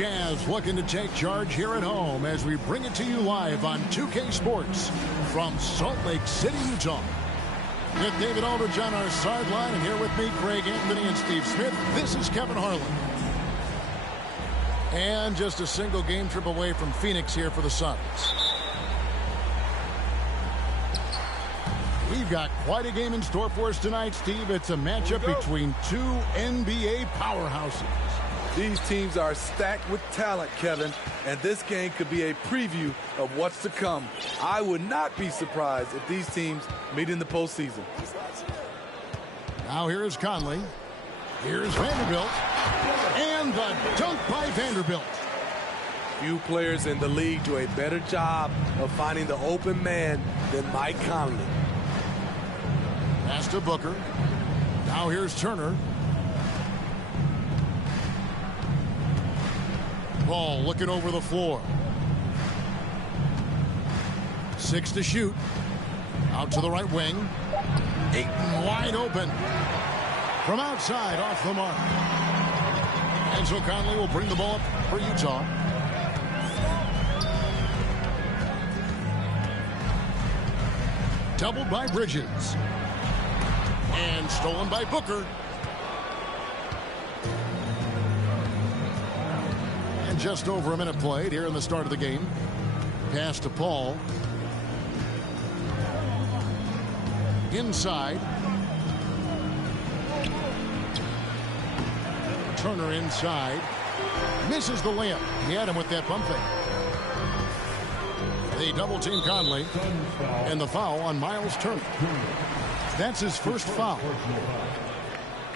Jazz looking to take charge here at home as we bring it to you live on 2K Sports from Salt Lake City, Utah. With David Aldridge on our sideline, and here with me, Greg Anthony and Steve Smith. This is Kevin Harlan. And just a single game trip away from Phoenix here for the Suns. We've got quite a game in store for us tonight, Steve. It's a matchup between two NBA powerhouses. These teams are stacked with talent, Kevin, and this game could be a preview of what's to come. I would not be surprised if these teams meet in the postseason. Now here's Conley. Here's Vanderbilt. And the dunk by Vanderbilt. Few players in the league do a better job of finding the open man than Mike Conley. Pass to Booker. Now here's Turner. Ball looking over the floor. 6 to shoot. Out to the right wing. Ayton wide open. From outside, off the mark. And so Conley will bring the ball up for Utah. Doubled by Bridges. And stolen by Booker. And just over a minute played here in the start of the game. Pass to Paul. Inside. Turner inside. Misses the layup. He had him with that pump fake. They double team Conley. And the foul on Miles Turner. That's his first foul.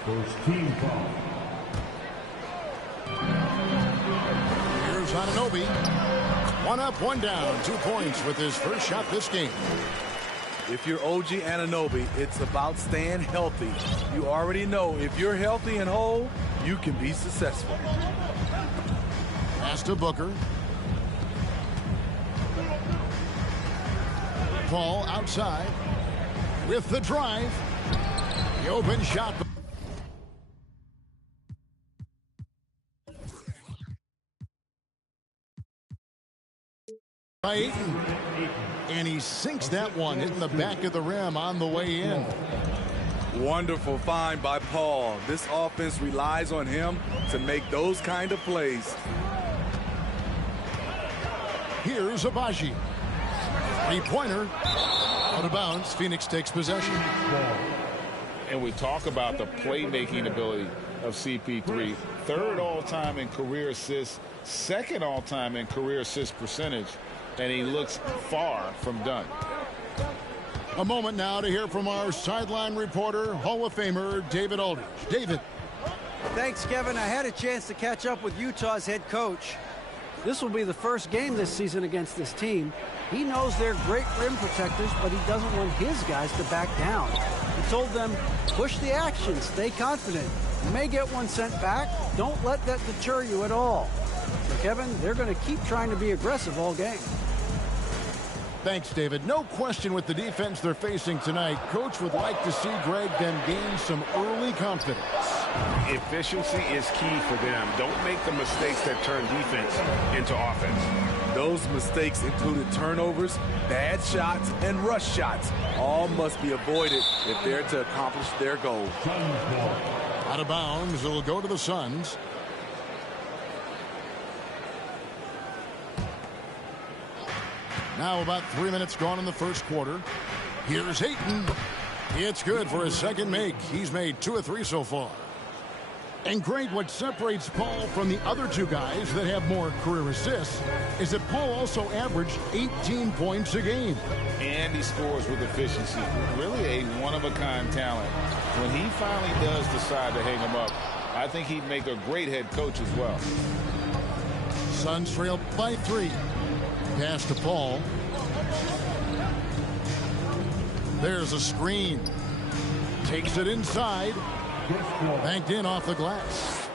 First team foul. Here's Anunoby. 1 up, 1 down. 2 points with his first shot this game. If you're OG Anunoby, it's about staying healthy. You already know if you're healthy and whole, you can be successful. Pass to Booker. Paul outside with the drive. The open shot. By Ayton. And he sinks that one, hitting the back of the rim on the way in. Wonderful find by Paul. This offense relies on him to make those kind of plays. Here's Abaji. 3-pointer. Out of bounds. Phoenix takes possession. And we talk about the playmaking ability of CP3. 3rd all-time in career assists, 2nd all-time in career assist percentage. And he looks far from done. A moment now to hear from our sideline reporter, Hall of Famer David Aldridge. David. Thanks, Kevin. I had a chance to catch up with Utah's head coach. This will be the first game this season against this team. He knows they're great rim protectors, but he doesn't want his guys to back down. He told them, push the action, stay confident. You may get one sent back. Don't let that deter you at all. So, Kevin, they're going to keep trying to be aggressive all game. Thanks, David. No question with the defense they're facing tonight. Coach would like to see Greg them gain some early confidence. Efficiency is key for them. Don't make the mistakes that turn defense into offense. Those mistakes included turnovers, bad shots, and rush shots. All must be avoided if they're to accomplish their goal. Out of bounds, it'll go to the Suns. Now about 3 minutes gone in the first quarter. Here's Ayton. It's good for his second make. He's made 2 of 3 so far. And Greg, what separates Paul from the other 2 guys that have more career assists is that Paul also averaged 18 points a game. And he scores with efficiency. Really a one-of-a-kind talent. When he finally does decide to hang him up, I think he'd make a great head coach as well. Suns trail by 3. Pass to Paul. There's a screen. Takes it inside. Banked in off the glass.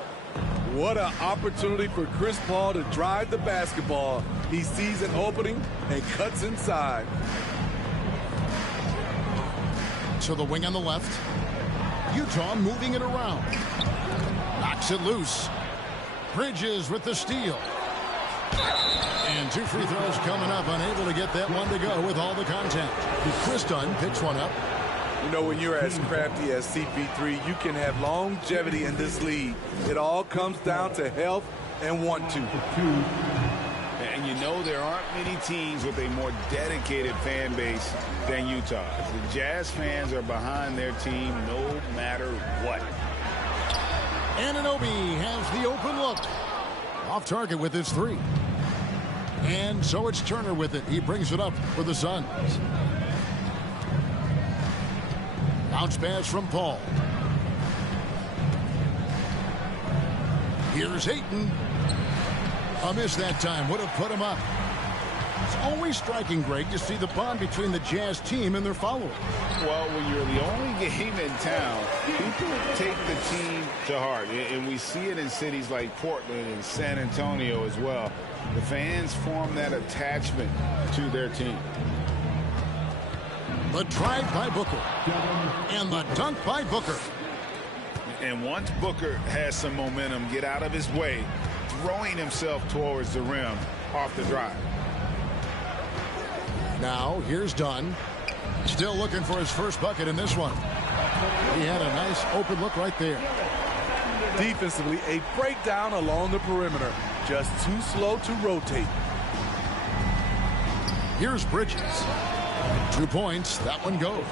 What an opportunity for Chris Paul to drive the basketball. He sees an opening and cuts inside. To the wing on the left. Utah moving it around. Knocks it loose. Bridges with the steal. And 2 free throws coming up, unable to get that one to go with all the contact. Chris Dunn picks one up. You know, when you're as crafty as CP3, you can have longevity in this league. It all comes down to health and want to. And you know there aren't many teams with a more dedicated fan base than Utah. The Jazz fans are behind their team no matter what. Anunoby has the open look. Off target with his 3. And so it's Turner with it. He brings it up for the Suns. Bounce pass from Paul. Here's Ayton. A miss that time. Would have put him up. It's always striking, Greg, to see the bond between the Jazz team and their followers. Well, when you're the only game in town, people take the team to heart. And we see it in cities like Portland and San Antonio as well. The fans form that attachment to their team. The drive by Booker. And the dunk by Booker. And once Booker has some momentum, get out of his way, throwing himself towards the rim off the drive. Now, here's Dunn. Still looking for his first bucket in this one. He had a nice open look right there. Defensively, a breakdown along the perimeter. Just too slow to rotate. Here's Bridges. 2 points. That one goes.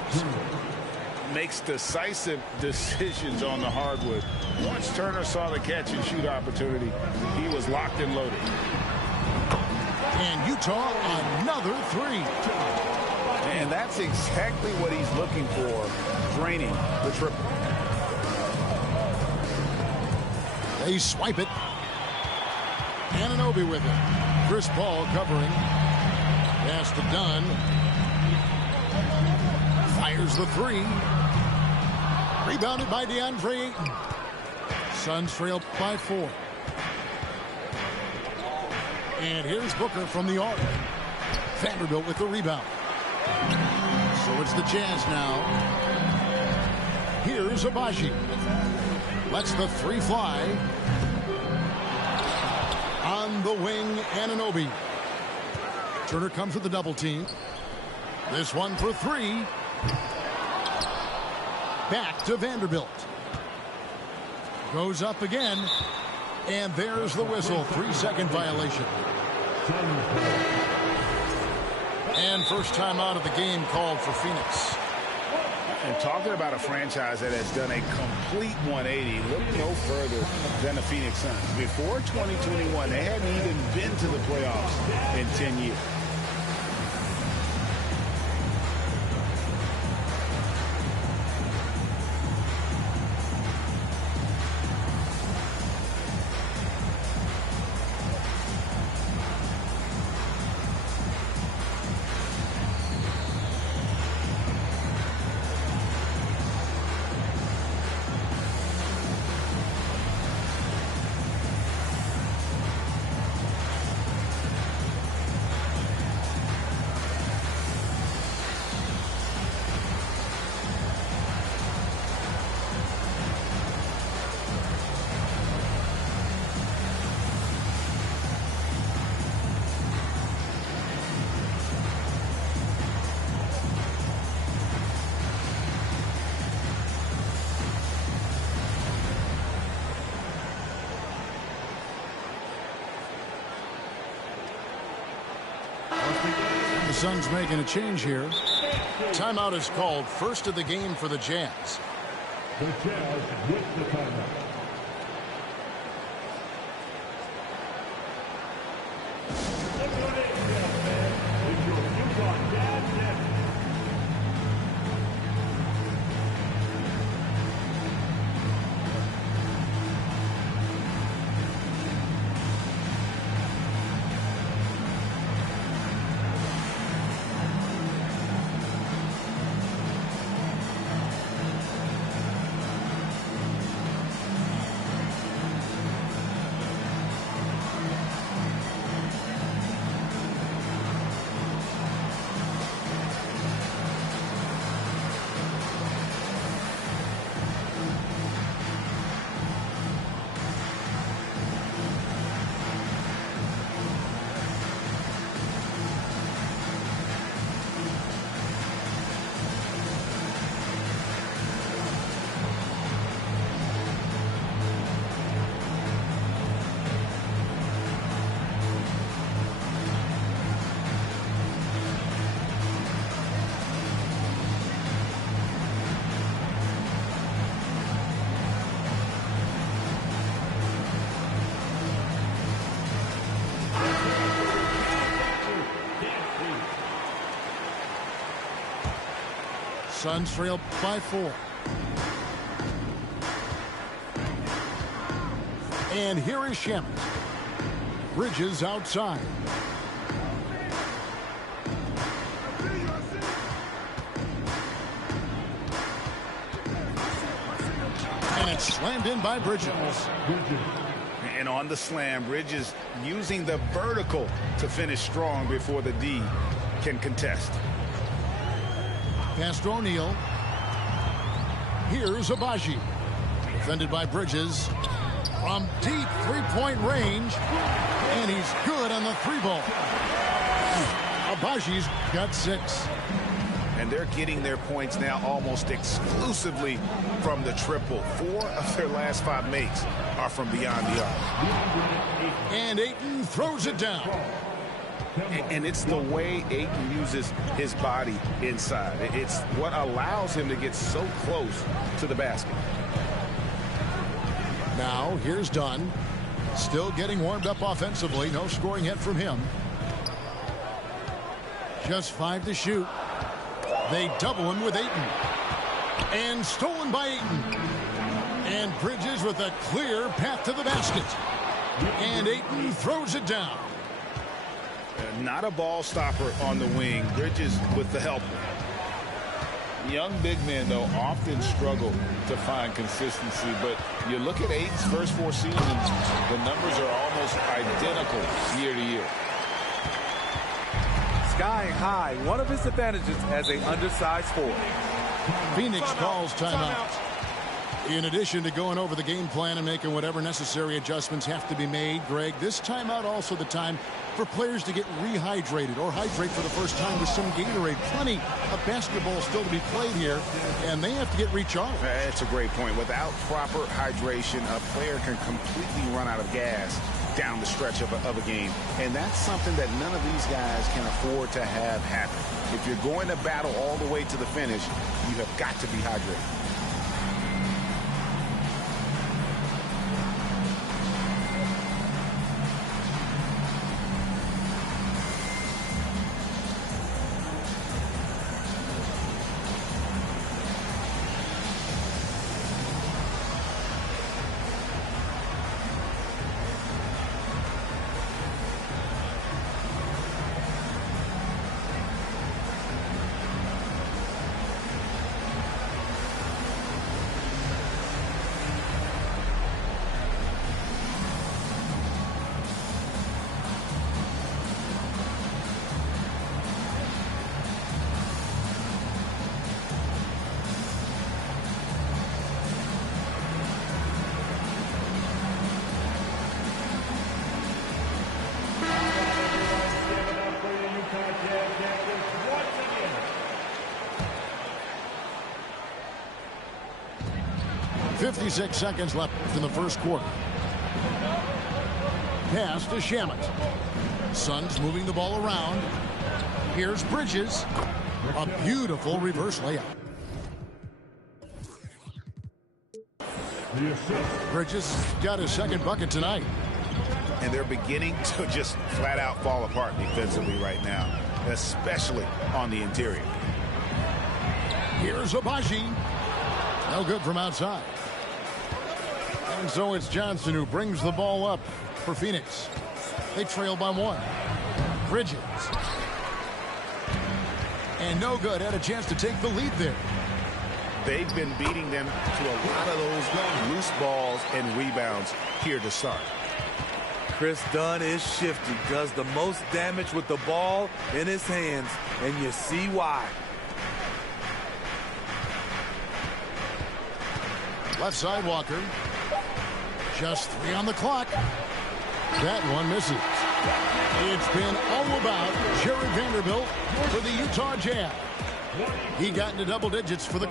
Makes decisive decisions on the hardwood. Once Turner saw the catch and shoot opportunity, he was locked and loaded. And Utah, another 3. And that's exactly what he's looking for, draining the triple. They swipe it. Anunoby with it. Chris Paul covering. Pass to Dunn. Fires the 3. Rebounded by DeAndre Ayton. Suns trail by 4. And here's Booker from the arc. Vanderbilt with the rebound. So it's the Jazz now. Here's Abaji. Lets the 3 fly. On the wing, Anunoby. Turner comes with the double team. This one for 3. Back to Vanderbilt. Goes up again. And there's the whistle. 3-second violation. And first time out of the game called for Phoenix. And talking about a franchise that has done a complete 180, look no further than the Phoenix Suns. Before 2021, they hadn't even been to the playoffs in 10 years. The Suns making a change here. Timeout is called. First of the game for the Jazz. The Jazz with the timeout. It's your Utah Jazz net. Suns trail by 4. And here is Shamet. Bridges outside. And it's slammed in by Bridges. And on the slam, Bridges using the vertical to finish strong before the D can contest. Pass to O'Neal. Here's Abaji. Defended by Bridges. From deep three-point range. And he's good on the 3-ball. Abaji's got 6. And they're getting their points now almost exclusively from the triple. 4 of their last 5 makes are from beyond the arc. And Ayton throws it down. And it's the way Ayton uses his body inside. It's what allows him to get so close to the basket. Now, here's Dunn. Still getting warmed up offensively. No scoring hit from him. Just 5 to shoot. They double him with Ayton. And stolen by Ayton. And Bridges with a clear path to the basket. And Ayton throws it down. Not a ball stopper on the wing. Bridges with the help. Young big men, though, often struggle to find consistency. But you look at Ayton's first 4 seasons, the numbers are almost identical year to year. Skying high, one of his advantages as an undersized forward. Phoenix calls timeout. In addition to going over the game plan and making whatever necessary adjustments have to be made, Greg, this timeout also the time for players to get rehydrated or hydrate for the first time with some Gatorade. Plenty of basketball still to be played here, and they have to get recharged. That's a great point. Without proper hydration, a player can completely run out of gas down the stretch of a game. And that's something that none of these guys can afford to have happen. If you're going to battle all the way to the finish, you have got to be hydrated. .56 seconds left in the first quarter. Pass to Shamet. Suns moving the ball around. Here's Bridges. A beautiful reverse layup. Bridges got his second bucket tonight. And they're beginning to just flat out fall apart defensively right now, especially on the interior. Here's Abaji. No good from outside. And so it's Johnson who brings the ball up for Phoenix. They trail by 1. Bridges. And no good. Had a chance to take the lead there. They've been beating them to a lot of those loose balls and rebounds here to start. Chris Dunn is shifty, does the most damage with the ball in his hands, and you see why. Left side Walker. Just 3 on the clock. That one misses. It's been all about Jerry Vanderbilt for the Utah Jazz. He got into double digits for the...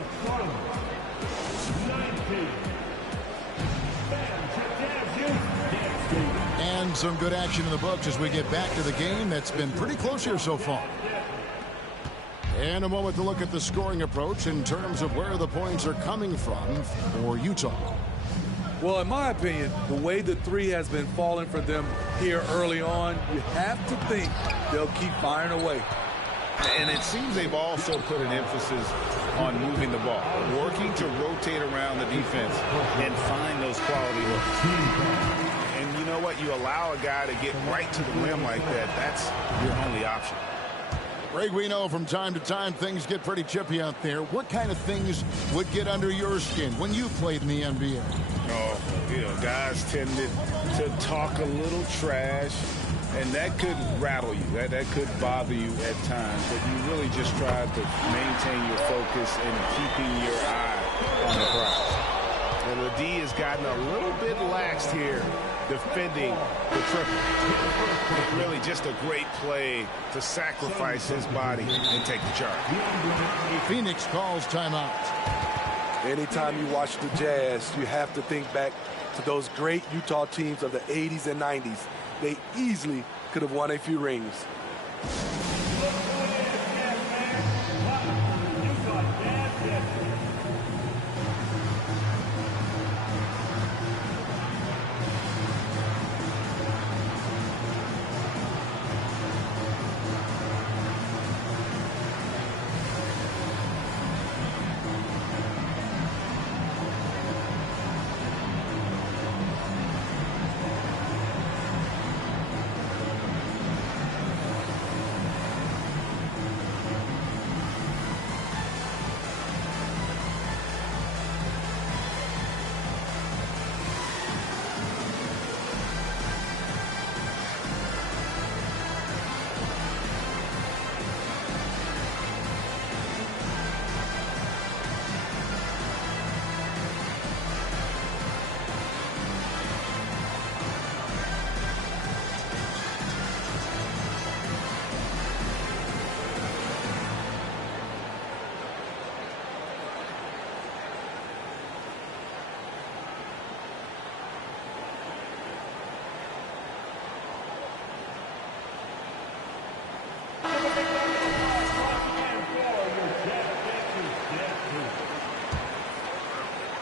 And some good action in the books as we get back to the game that's been pretty close here so far. And a moment to look at the scoring approach in terms of where the points are coming from for Utah. Well, in my opinion, the way the 3 has been falling for them here early on, you have to think they'll keep firing away. And it seems they've also put an emphasis on moving the ball, working to rotate around the defense and find those quality looks. And you know what? You allow a guy to get right to the rim like that. That's your only option. Greg, we know from time to time things get pretty chippy out there. What kind of things would get under your skin when you played in the NBA? Oh, you know, guys tended to talk a little trash, and that could rattle you. That could bother you at times, but you really just tried to maintain your focus and keeping your eye on the prize. And the D has gotten a little bit laxed here defending the triple. Really just a great play to sacrifice his body and take the charge. Phoenix calls timeout. Anytime you watch the Jazz, you have to think back to those great Utah teams of the 80s and 90s. They easily could have won a few rings.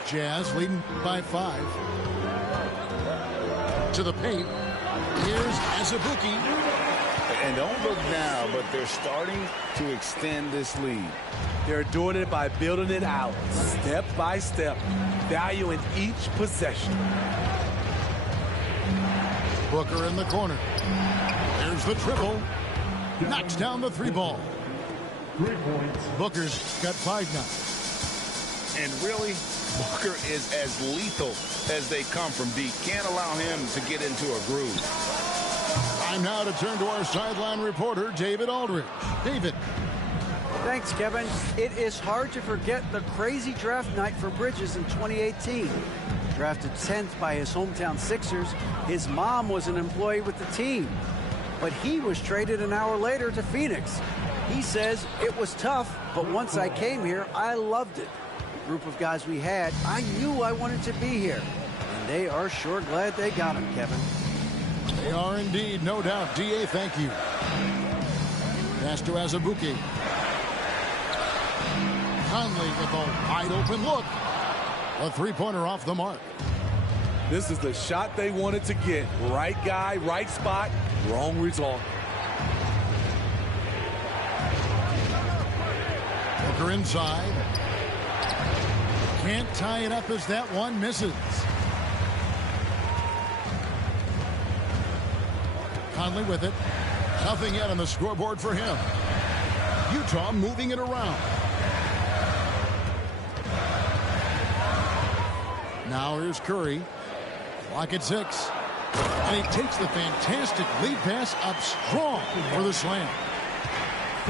Jazz leading by 5. To the paint. Here's Azubuike. And don't look now, but they're starting to extend this lead. They're doing it by building it out, step by step, valuing each possession. Booker in the corner. There's the triple. Knocks down the 3 ball. 3 points. Booker's got 5 now. And really, Booker is as lethal as they come from deep. Can't allow him to get into a groove. Time now to turn to our sideline reporter, David Aldridge. David. Thanks, Kevin. It is hard to forget the crazy draft night for Bridges in 2018. Drafted 10th by his hometown Sixers, his mom was an employee with the team. But he was traded an hour later to Phoenix. He says, it was tough, but once I came here, I loved it. The group of guys we had, I knew I wanted to be here. And they are sure glad they got him, Kevin. They are indeed, no doubt. D.A., thank you. Pass to Azubuike. Conley with a wide open look. A 3-pointer off the mark. This is the shot they wanted to get. Right guy, right spot, wrong result. Booker inside. Can't tie it up as that one misses. Conley with it. Nothing yet on the scoreboard for him. Utah moving it around. Now here's Curry. Clock at 6. And he takes the fantastic lead pass up strong for the slam.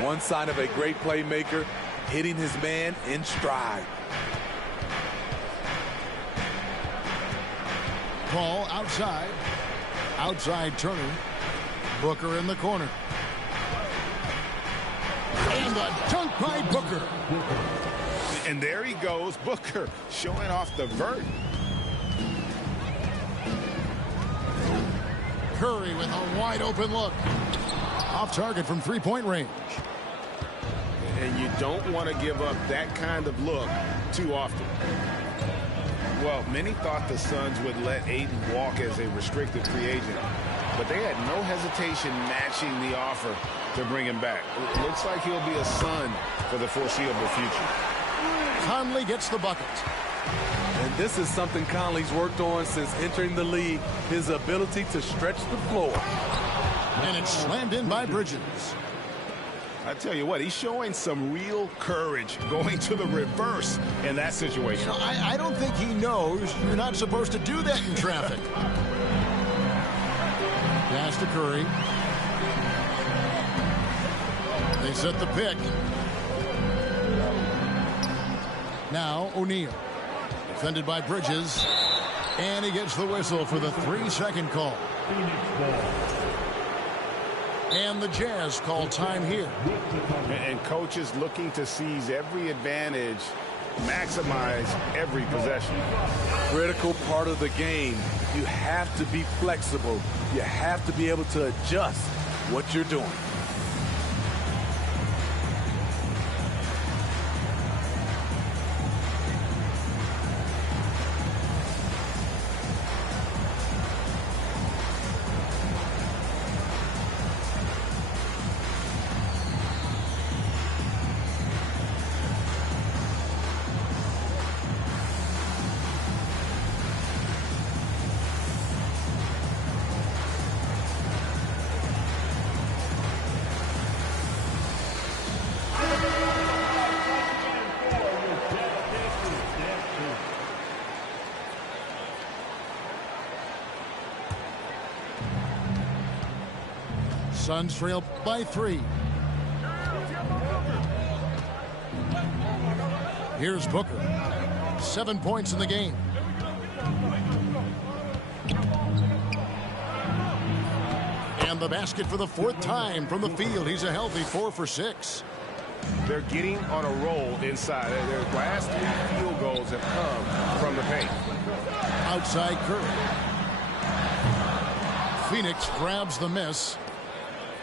One sign of a great playmaker, hitting his man in stride. Ball outside. Outside Turner. Booker in the corner. And the dunk by Booker. And there he goes, Booker, showing off the vert. Curry with a wide open look. Off target from 3-point range. And you don't want to give up that kind of look too often. Well, many thought the Suns would let Ayton walk as a restricted free agent, but they had no hesitation matching the offer to bring him back. It looks like he'll be a Sun for the foreseeable future. Conley gets the bucket. And this is something Conley's worked on since entering the league, his ability to stretch the floor. And it's slammed in by Bridges. I tell you what, he's showing some real courage going to the reverse in that situation. I don't think he knows you're not supposed to do that in traffic. Pass to Curry. They set the pick. Now O'Neal. Defended by Bridges. And he gets the whistle for the 3-second call. And the Jazz call time here. And coaches looking to seize every advantage, maximize every possession. Critical part of the game. You have to be flexible. You have to be able to adjust what you're doing. Suns trail by 3. Here's Booker. 7 points in the game. And the basket for the 4th time from the field. He's a healthy 4 for 6. They're getting on a roll inside. Their last 3 field goals have come from the paint. Outside Curry. Phoenix grabs the miss.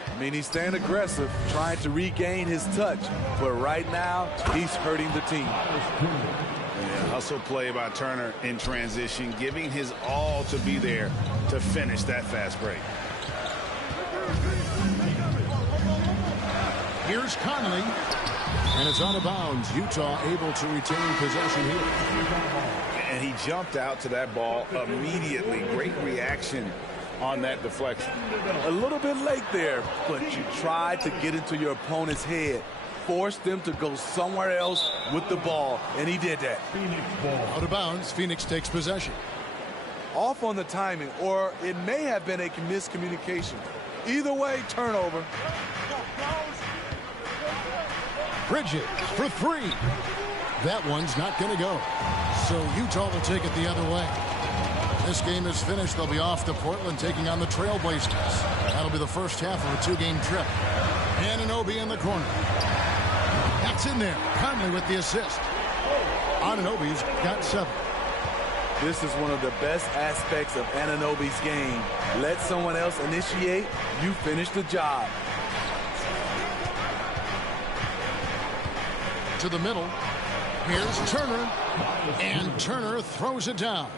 I mean, he's staying aggressive, trying to regain his touch. But right now, he's hurting the team. Yeah, hustle play by Turner in transition, giving his all to be there to finish that fast break. Here's Conley. And it's out of bounds. Utah able to retain possession here. And he jumped out to that ball immediately. Great reaction on that deflection. A little bit late there, but you tried to get into your opponent's head, force them to go somewhere else with the ball, and he did that. Out of bounds, Phoenix takes possession. Off on the timing, or it may have been a miscommunication. Either way, turnover. Bridges for 3. That one's not going to go. So Utah will take it the other way. This game is finished. They'll be off to Portland taking on the Trailblazers. That'll be the first half of a 2-game trip. Anunoby in the corner. That's in there. Conley with the assist. Anunoby's got 7. This is one of the best aspects of Anunoby's game. Let someone else initiate, you finish the job. To the middle. Here's Turner. And Turner throws it down.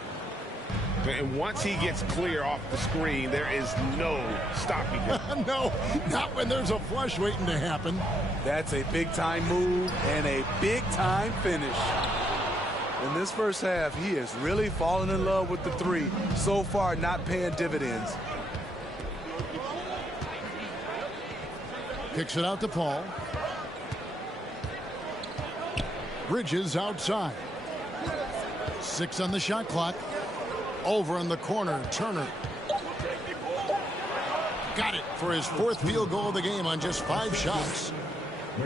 And once he gets clear off the screen, there is no stopping him. No, not when there's a flush waiting to happen. That's a big-time move and a big-time finish. In this first half, he has really fallen in love with the 3. So far, not paying dividends. Kicks it out to Paul. Bridges outside. 6 on the shot clock. Over in the corner, Turner. Got it for his 4th field goal of the game on just 5 shots.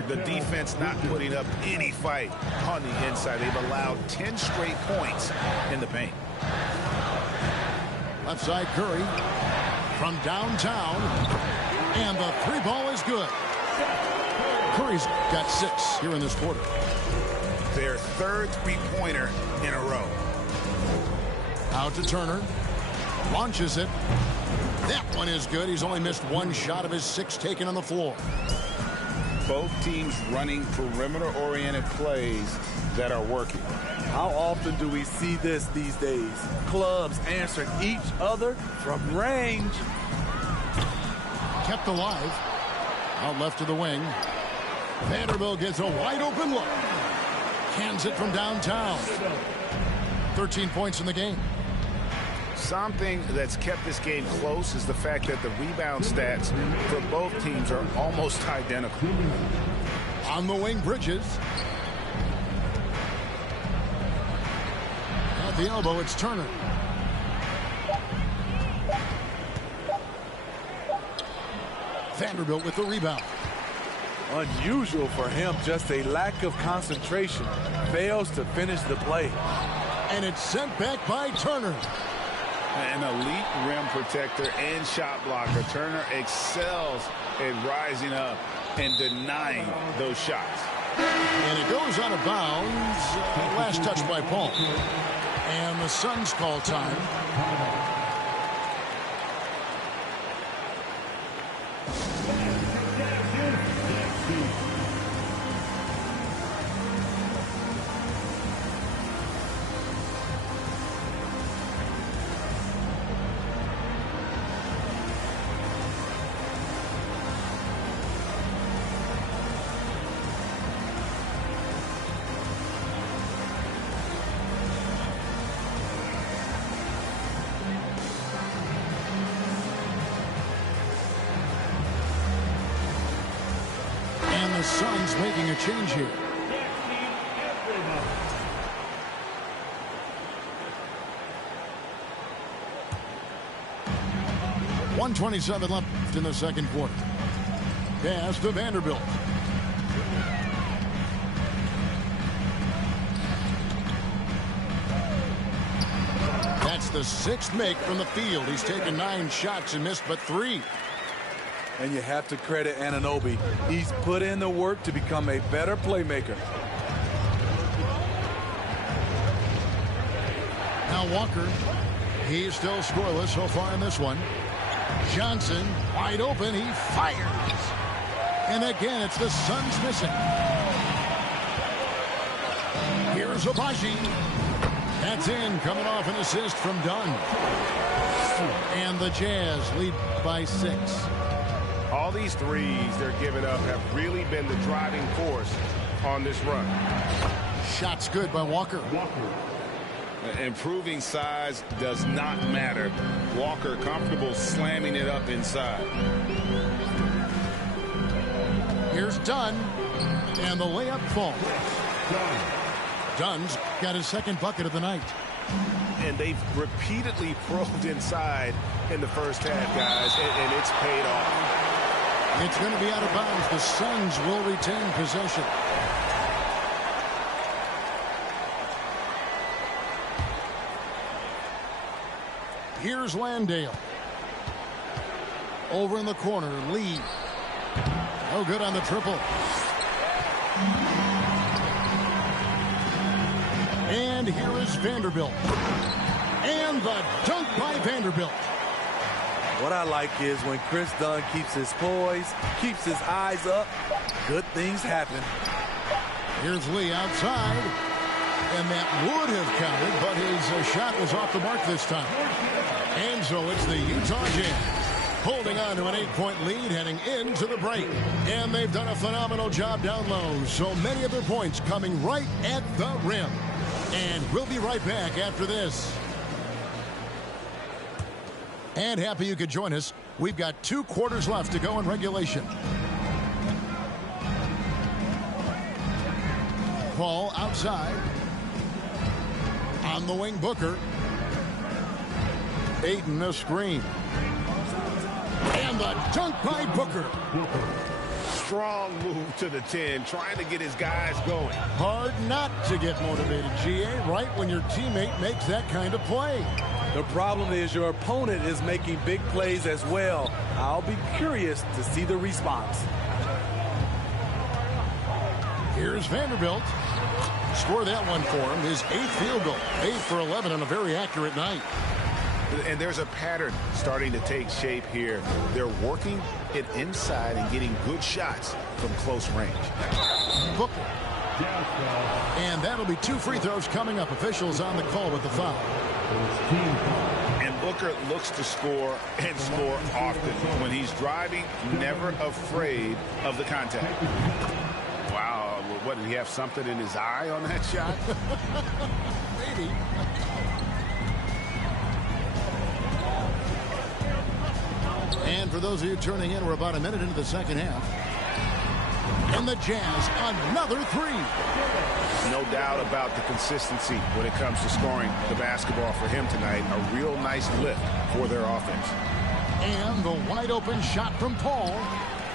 The defense not putting up any fight on the inside. They've allowed 10 straight points in the paint. Left side Curry from downtown. And the 3 ball is good. Curry's got 6 here in this quarter. Their 3rd 3-pointer in a row. Out to Turner. Launches it. That one is good. He's only missed 1 shot of his 6 taken on the floor. Both teams running perimeter-oriented plays that are working. How often do we see this these days? Clubs answering each other from range. Kept alive. Out left to the wing. Vanderbilt gets a wide open look. Hands it from downtown. 13 points in the game. Something that's kept this game close is the fact that the rebound stats for both teams are almost identical. On the wing, Bridges. At the elbow, it's Turner. Vanderbilt with the rebound. Unusual for him, just a lack of concentration. Fails to finish the play. And it's sent back by Turner. An elite rim protector and shot blocker. Turner excels at rising up and denying those shots. And it goes out of bounds. Last touch by Paul. And the Suns call time. The Suns making a change here. .127 left in the second quarter. Pass to Vanderbilt. That's the 6th make from the field. He's taken 9 shots and missed but 3. And you have to credit Anunoby. He's put in the work to become a better playmaker. Now Walker, he's still scoreless so far in this one. Johnson, wide open, he fires. And again, it's the Suns missing. Here's Abaji. That's in, coming off an assist from Dunn. And the Jazz lead by 6. All these threes they're giving up have really been the driving force on this run. Shots good by Walker. Improving size does not matter. Walker comfortable slamming it up inside. Here's Dunn. And the layup falls. Dunn's got his 2nd bucket of the night. And they've repeatedly probed inside in the first half, guys, and it's paid off. It's going to be out of bounds. The Suns will retain possession. Here's Landale. Over in the corner, Lee. No good on the triple. And here is Vanderbilt. And the dunk by Vanderbilt. What I like is when Chris Dunn keeps his poise, keeps his eyes up, good things happen. Here's Lee outside. And that would have counted, but his shot was off the mark this time. And so it's the Utah Jazz holding on to an 8-point lead heading into the break. And they've done a phenomenal job down low. So many of their points coming right at the rim. And we'll be right back after this. And happy you could join us. We've got 2 quarters left to go in regulation. Paul outside. On the wing, Booker. Ayton a screen. And the dunk by Booker. Strong move to the 10, trying to get his guys going. Hard not to get motivated, GA, right when your teammate makes that kind of play. The problem is your opponent is making big plays as well. I'll be curious to see the response. Here's Vanderbilt. Score that one for him. His 8th field goal. 8 for 11 on a very accurate night. And there's a pattern starting to take shape here. They're working it inside and getting good shots from close range. Booker. And that'll be 2 free throws coming up. Officials on the call with the foul. And Booker looks to score and score often. When he's driving, never afraid of the contact. Wow. What, did he have something in his eye on that shot? Maybe. And for those of you turning in, we're about a minute into the second half. And the Jazz, another three. No doubt about the consistency when it comes to scoring the basketball for him tonight. A real nice lift for their offense. And the wide open shot from Paul.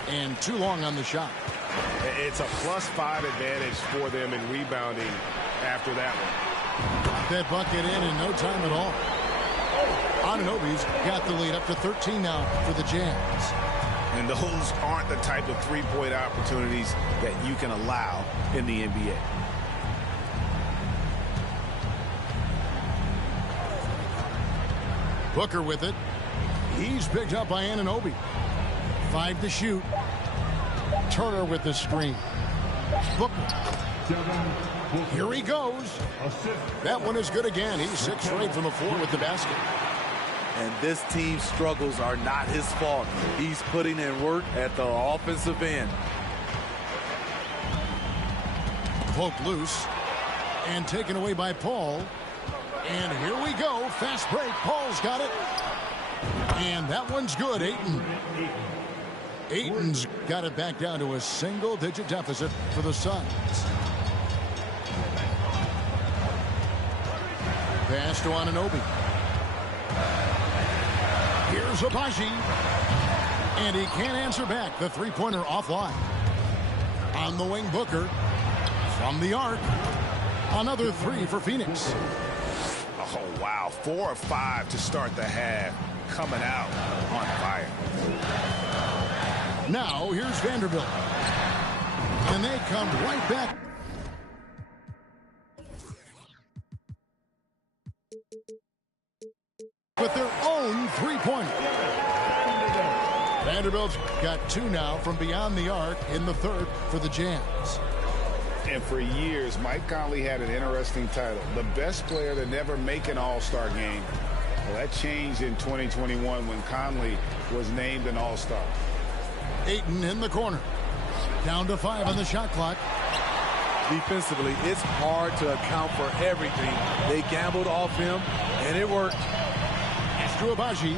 And too long on the shot. It's a +5 advantage for them in rebounding after that one. Got that bucket in no time at all. Anunoby's got the lead up to 13 now for the Jazz. And those aren't the type of three-point opportunities that you can allow in the NBA. Booker with it. He's picked up by Anunoby. 5 to shoot. Turner with the screen. Booker. Here he goes. That one is good again. He's 6 straight from the floor with the basket. And this team's struggles are not his fault. He's putting in work at the offensive end. Poked loose. And taken away by Paul. And here we go. Fast break. Paul's got it. And that one's good. Ayton's got it back down to a single-digit deficit for the Suns. Pass to Anunoby. Here's Abaji. And he can't answer back. The three-pointer offline. On the wing, Booker. From the arc. Another 3 for Phoenix. Oh, wow. 4 of 5 to start the half. Coming out on fire. Now, here's Vanderbilt. And they come right back. With their own three-pointer. Vanderbilt's got 2 now from beyond the arc in the third for the Jazz. And for years, Mike Conley had an interesting title. The best player to never make an All-Star game. Well, that changed in 2021 when Conley was named an All-Star. Ayton in the corner. Down to 5 on the shot clock. Defensively, it's hard to account for everything. They gambled off him, and it worked. To Abaji.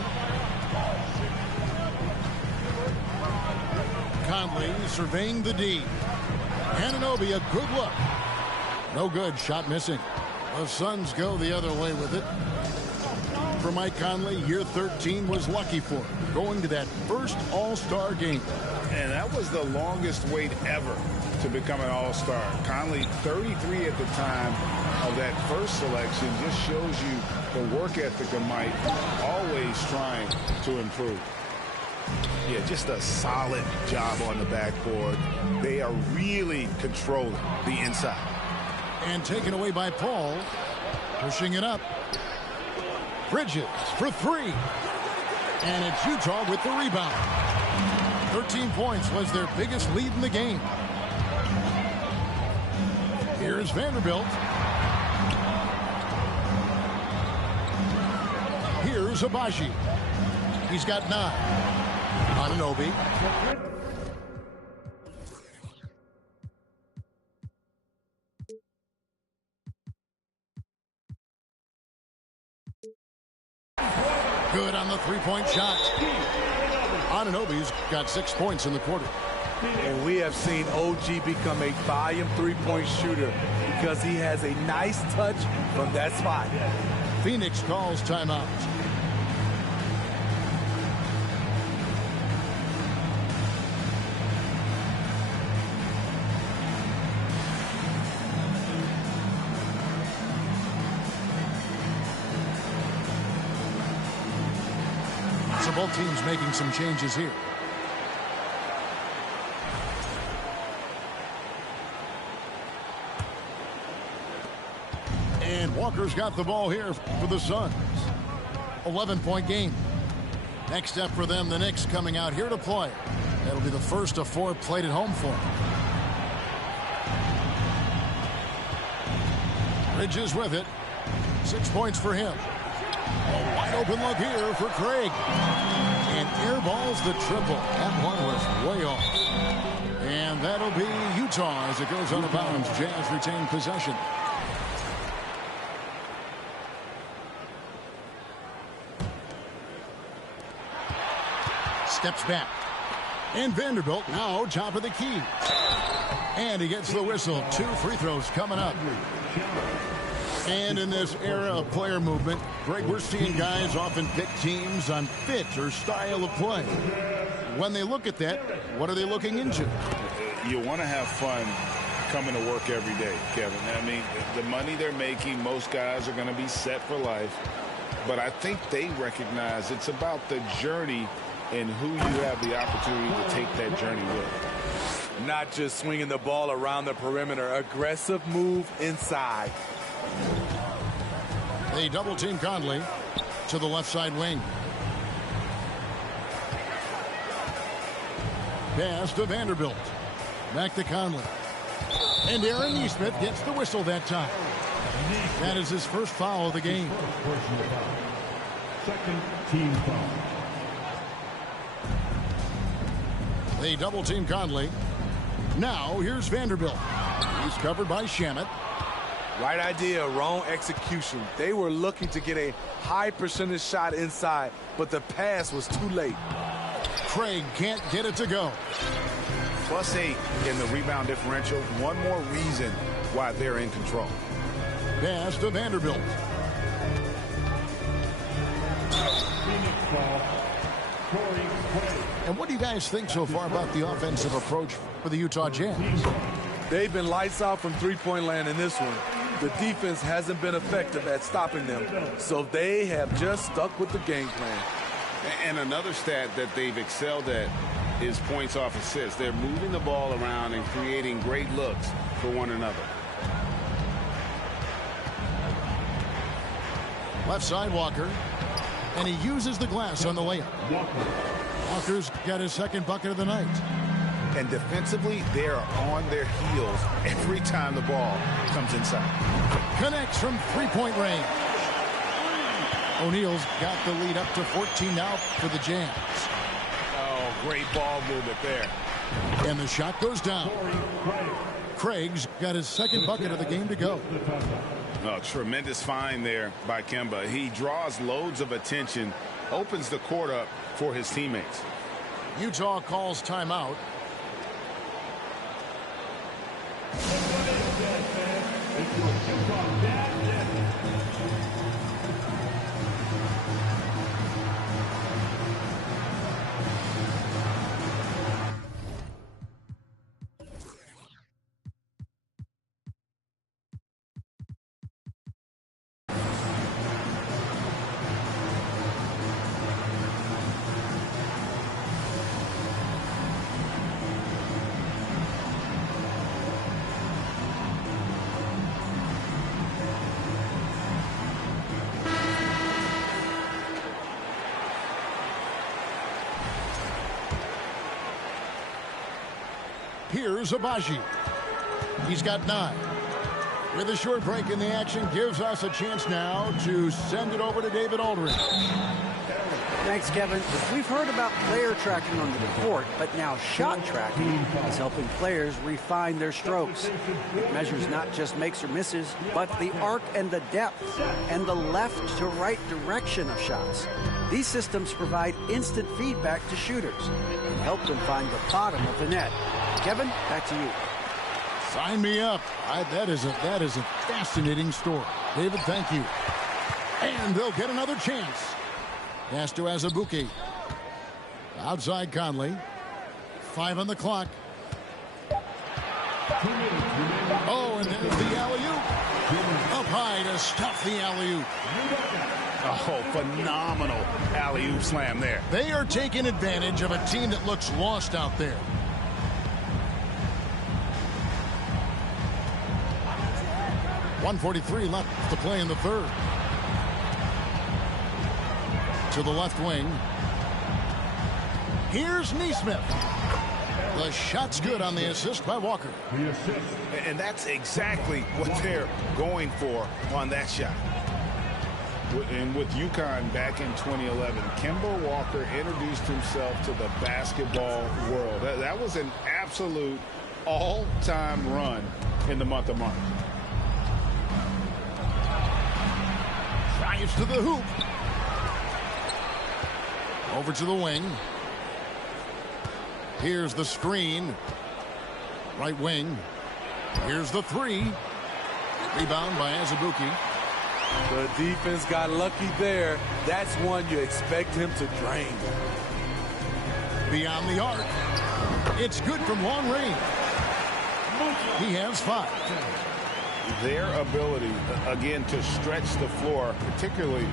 Conley surveying the D. Anunoby, a good look. No good. Shot missing. The Suns go the other way with it. For Mike Conley, year 13 was lucky for him, going to that first All-Star game. And that was the longest wait ever to become an All-Star. Conley, 33 at the time of that first selection, just shows you the work ethic of Mike, always trying to improve. Yeah, just a solid job on the backboard. They are really controlling the inside. And taken away by Paul. Pushing it up. Bridges for 3. And it's Utah with the rebound. 13 points was their biggest lead in the game. Here's Vanderbilt. Here's Abaji. He's got 9. Anunoby. Good on the three-point shot. Anunoby's got 6 points in the quarter. And we have seen OG become a volume three-point shooter because he has a nice touch from that spot. Phoenix calls timeout. So both teams making some changes here. And Walker's got the ball here for the Suns. 11-point game. Next up for them, the Knicks coming out here to play. That'll be the first of 4 played at home for them. Bridges with it. 6 points for him. A wide open look here for Craig. And airballs the triple. That one was way off. And that'll be Utah as it goes out of bounds. Jazz retain possession. Steps back. And Vanderbilt now top of the key. And he gets the whistle. 2 free throws coming up. And in this era of player movement, Greg, we're seeing guys often pick teams on fit or style of play. When they look at that, what are they looking into? You want to have fun coming to work every day, Kevin. I mean, the money they're making, most guys are going to be set for life. But I think they recognize it's about the journey and who you have the opportunity to take that journey with. Not just swinging the ball around the perimeter. Aggressive move inside. They double team Conley to the left side wing. Pass to Vanderbilt. Back to Conley. And Aaron Nesmith gets the whistle that time. That is his first foul of the game. Second team foul. They double team Conley. Now here's Vanderbilt. He's covered by Shamet. Right idea, wrong execution. They were looking to get a high percentage shot inside, but the pass was too late. Craig can't get it to go. +8 in the rebound differential. One more reason why they're in control. Pass to Vanderbilt. Phoenix ball. Corey Craig. And what do you guys think so far about the offensive approach for the Utah Jazz? They've been lights out from three-point land in this one. The defense hasn't been effective at stopping them, so they have just stuck with the game plan. And another stat that they've excelled at is points off assists. They're moving the ball around and creating great looks for one another. Left side Walker. And he uses the glass on the layup. Walker's got his second bucket of the night. And defensively, they're on their heels every time the ball comes inside. Connects from three-point range. O'Neal's got the lead up to 14 now for the Jazz. Oh, great ball movement there. And the shot goes down. Craig's got his second bucket of the game to go. Oh, tremendous find there by Kemba. He draws loads of attention, opens the court up for his teammates. Utah calls timeout. Here's Abaji. He's got 9. With a short break in the action, gives us a chance now to send it over to David Aldridge. Thanks, Kevin. We've heard about player tracking on the court, but now shot tracking is helping players refine their strokes. It measures not just makes or misses, but the arc and the depth and the left to right direction of shots. These systems provide instant feedback to shooters and help them find the bottom of the net. Kevin, back to you. Sign me up. That is a fascinating story. David, thank you. And they'll get another chance. Pass to Azubuike. Outside Conley. 5 on the clock. Oh, and there's the alley-oop. Up high to stuff the alley-oop. Oh, phenomenal alley-oop slam there. They are taking advantage of a team that looks lost out there. .143 left to play in the third. To the left wing. Here's Nesmith. The shot's good on the assist by Walker. And that's exactly what they're going for on that shot. And with UConn back in 2011, Kemba Walker introduced himself to the basketball world. That was an absolute all-time run in the month of March. Drives to the hoop. Over to the wing. Here's the screen. Right wing. Here's the three. Rebound by Azubuike. The defense got lucky there. That's one you expect him to drain. Beyond the arc. It's good from long range. He has 5. Their ability, again, to stretch the floor, particularly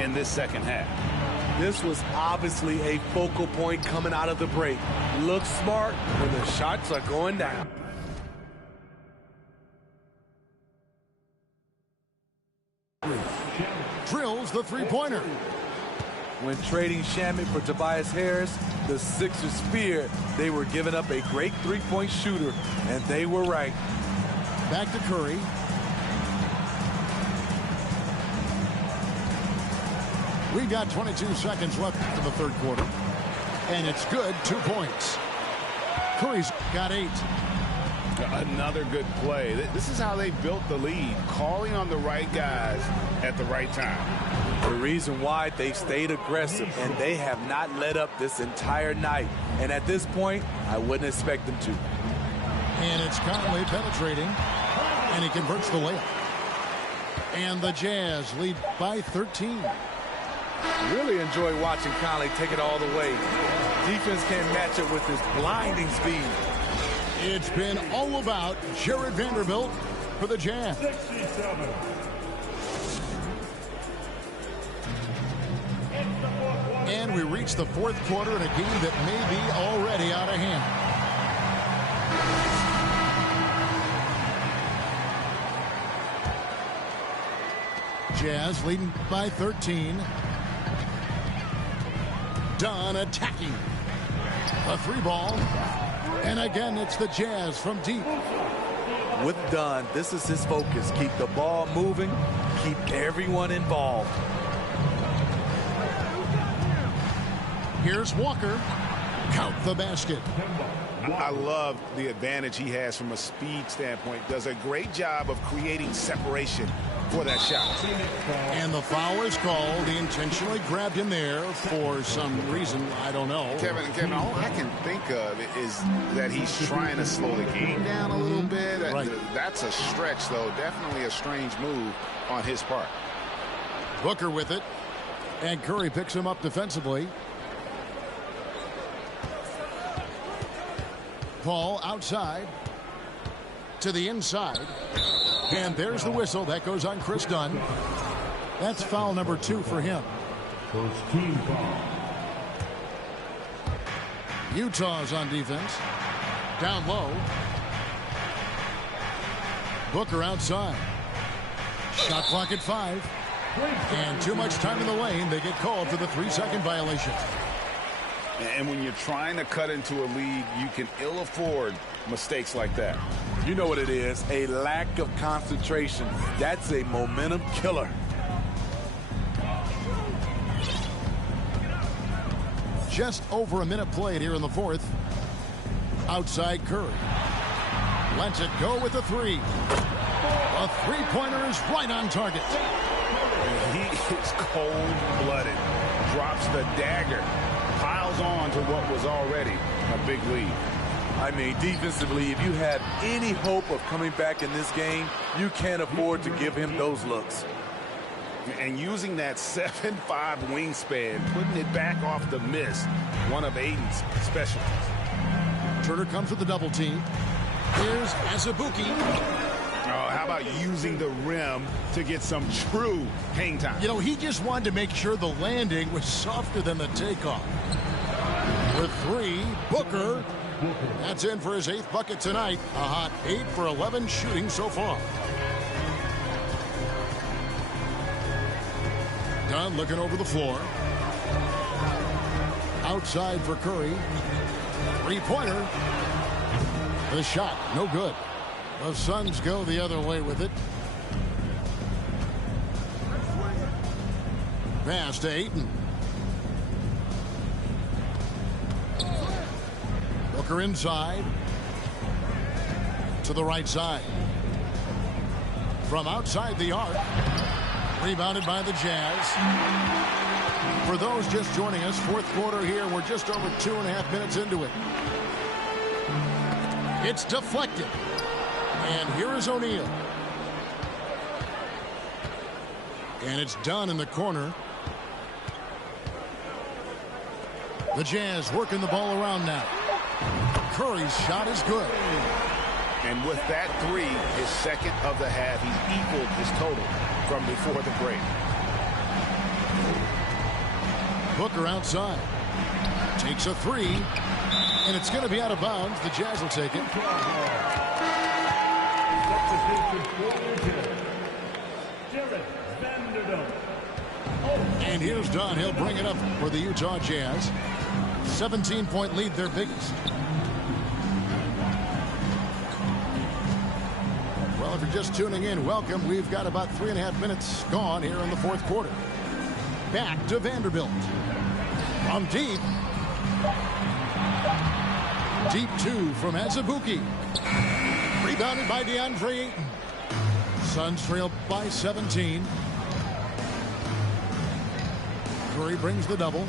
in this second half. This was obviously a focal point coming out of the break. Look smart when the shots are going down. Drills the three-pointer. When trading Shamet for Tobias Harris, the Sixers feared they were giving up a great three-point shooter, and they were right. Back to Curry. We've got 22 seconds left in the third quarter. And it's good. 2 points. Curry's got 8. Another good play. This is how they built the lead, calling on the right guys at the right time. The reason why they've stayed aggressive, and they have not let up this entire night. And at this point, I wouldn't expect them to. And it's Conley penetrating, and he converts the layup. And the Jazz lead by 13. Really enjoy watching Conley take it all the way. Defense can't match it with his blinding speed. It's been all about Jared Vanderbilt for the Jazz. 67. And we reach the fourth quarter in a game that may be already out of hand. Jazz leading by 13. Dunn attacking. A 3-ball. And again, it's the Jazz from deep. With Dunn, this is his focus. Keep the ball moving. Keep everyone involved. Here's Walker. Count the basket. I love the advantage he has from a speed standpoint. Does a great job of creating separation for that shot. And the foul is called. He intentionally grabbed him there for some reason. I don't know. Kevin, all I can think of is that he's trying to slow the game down a little bit. Right. That's a stretch, though. Definitely a strange move on his part. Booker with it. And Curry picks him up defensively. Paul outside to the inside. And there's the whistle. That goes on Chris Dunn. That's foul number 2 for him. First team foul. Utah's on defense. Down low. Booker outside. Shot clock at 5. And too much time in the lane. They get called for the 3-second violation. And when you're trying to cut into a lead, you can ill afford mistakes like that. You know what it is, a lack of concentration. That's a momentum killer. Just over a minute played here in the fourth. Outside Curry. Lets it go with a 3. A 3-pointer is right on target. He is cold-blooded. Drops the dagger. Piles on to what was already a big lead. I mean, defensively, if you have any hope of coming back in this game, you can't afford to give him those looks. And using that 7'5" wingspan, putting it back off the miss, one of Aiden's specialties. Turner comes with the double team. Here's Azubuike. Oh, how about using the rim to get some true hang time? You know, he just wanted to make sure the landing was softer than the takeoff. For 3, Booker. That's in for his 8th bucket tonight. A hot 8 for 11 shooting so far. Dunn looking over the floor. Outside for Curry. 3-pointer. The shot, no good. The Suns go the other way with it. Pass to Ayton. Booker inside. To the right side. From outside the arc. Rebounded by the Jazz. For those just joining us, fourth quarter here. We're just over 2.5 minutes into it. It's deflected. And here is O'Neal. And it's done in the corner. The Jazz working the ball around now. Curry's shot is good. And with that three, his second of the half, he equaled his total from before the break. Booker outside. Takes a three. And it's going to be out of bounds. The Jazz will take it. And here's Dunn. He'll bring it up for the Utah Jazz. 17-point lead, their biggest. Well, if you're just tuning in, welcome. We've got about 3.5 minutes gone here in the fourth quarter. Back to Vanderbilt. From deep. Deep two from Azubuike. Rebounded by DeAndre Ayton. Suns trail by 17. Curry brings the double.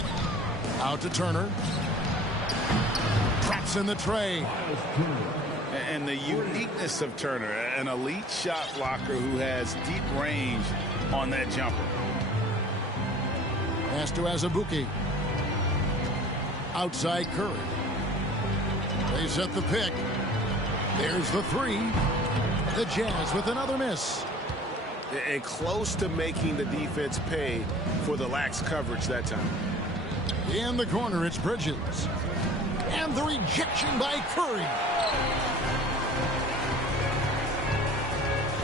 Out to Turner. Traps in the tray. And the uniqueness of Turner, an elite shot blocker who has deep range on that jumper. Pass to Azubuike. Outside Curry. They set the pick. There's the three. The Jazz with another miss. And close to making the defense pay for the lax coverage that time. In the corner, it's Bridges. And the rejection by Curry.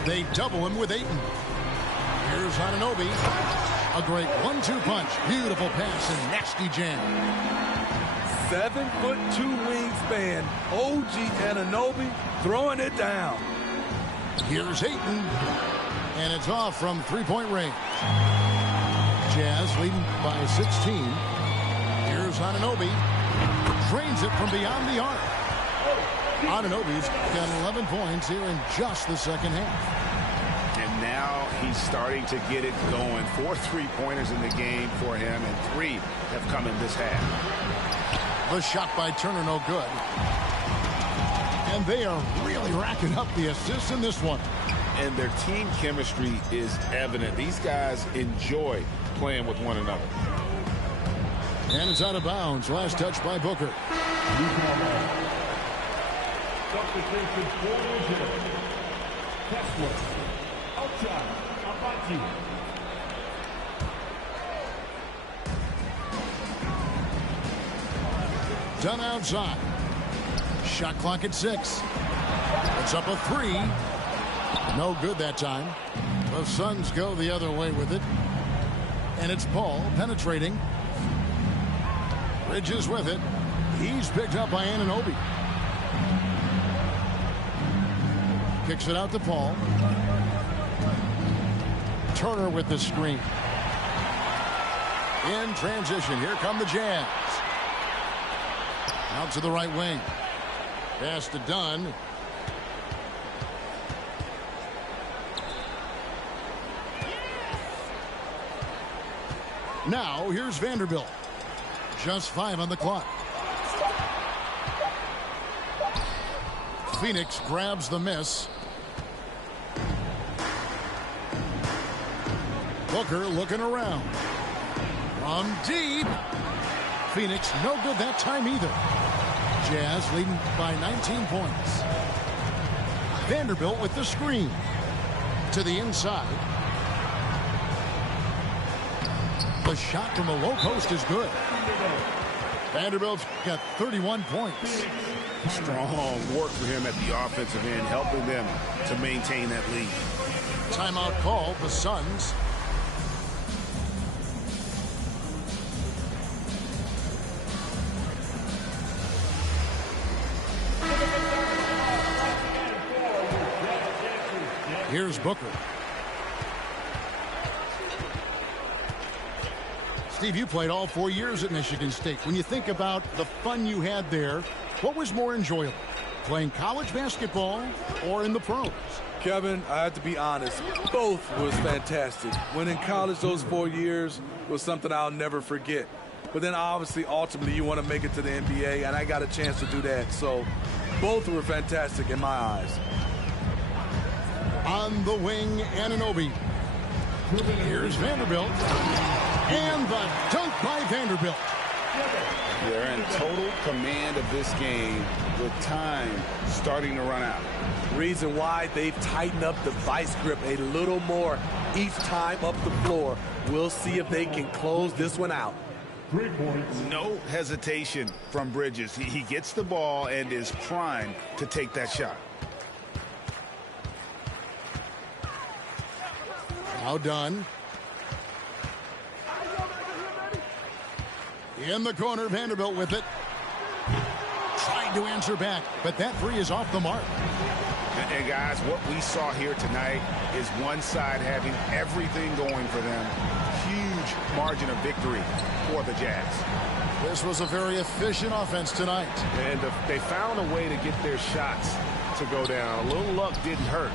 They double him with Ayton. Here's Anunoby. A great 1-2 punch. Beautiful pass and nasty jam. 7'2" wingspan. OG Anunoby throwing it down. Here's Ayton. And it's off from three-point range. Jazz leading by 16. Here's Anunoby. Drains it from beyond the arc. Anunoby's got 11 points here in just the second half. And now he's starting to get it going. 4 3-pointers in the game for him, and 3 have come in this half. The shot by Turner, no good. And they are really racking up the assists in this one. And their team chemistry is evident. These guys enjoy playing with one another. And it's out of bounds. Last touch by Booker. Substitution for Kessler. Outside. Abati. Done outside. Shot clock at 6. It's up a 3. No good that time. The Suns go the other way with it. And it's Paul penetrating. Bridges with it. He's picked up by Anunoby. Kicks it out to Paul. Turner with the screen. In transition, here come the Jazz. Out to the right wing. Pass to Dunn. Now, here's Vanderbilt. Just 5 on the clock. Phoenix grabs the miss. Booker looking around. From deep. Phoenix no good that time either. Jazz leading by 19 points. Vanderbilt with the screen. To the inside. The shot from the low post is good. Vanderbilt's got 31 points. Strong work for him at the offensive end, helping them to maintain that lead. Timeout called, the Suns. Here's Booker. Steve, you played all 4 years at Michigan State. When you think about the fun you had there, what was more enjoyable, playing college basketball or in the pros? Kevin, I have to be honest, both was fantastic. When in college, those 4 years was something I'll never forget. But then obviously, ultimately, you want to make it to the NBA, and I got a chance to do that. So both were fantastic in my eyes. On the wing, Anunoby. Here's Vanderbilt. And the dunk by Vanderbilt. They're in total command of this game with time starting to run out. Reason why they've tightened up the vice grip a little more each time up the floor. We'll see if they can close this one out. 3 points. No hesitation from Bridges. He gets the ball and is primed to take that shot. Now done. In the corner, Vanderbilt with it. Trying to answer back, but that three is off the mark. And guys, what we saw here tonight is one side having everything going for them. Huge margin of victory for the Jazz. This was a very efficient offense tonight. And they found a way to get their shots to go down. A little luck didn't hurt.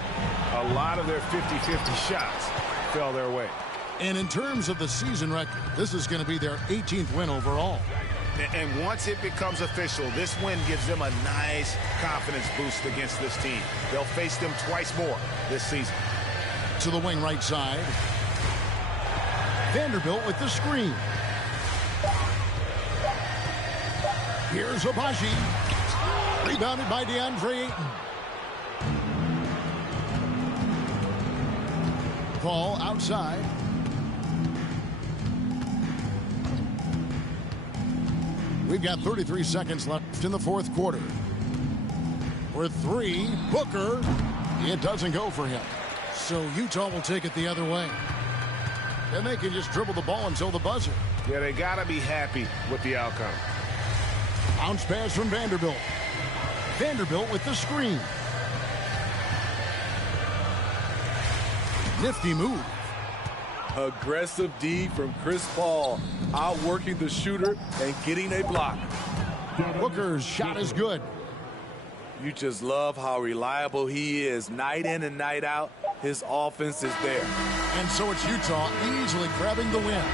A lot of their 50-50 shots fell their way. And in terms of the season record, this is going to be their 18th win overall. And once it becomes official, this win gives them a nice confidence boost against this team. They'll face them twice more this season. To the wing right side. Vanderbilt with the screen. Here's Abaji. Rebounded by DeAndre Ayton. Ball outside. We've got 33 seconds left in the fourth quarter. For three, Booker. It doesn't go for him. So Utah will take it the other way. And they can just dribble the ball until the buzzer. Yeah, they got to be happy with the outcome. Bounce pass from Vanderbilt. Vanderbilt with the screen. Nifty move. Aggressive D from Chris Paul, outworking the shooter and getting a block. Booker's shot is good. You just love how reliable he is. Night in and night out, his offense is there. And so it's Utah easily grabbing the win.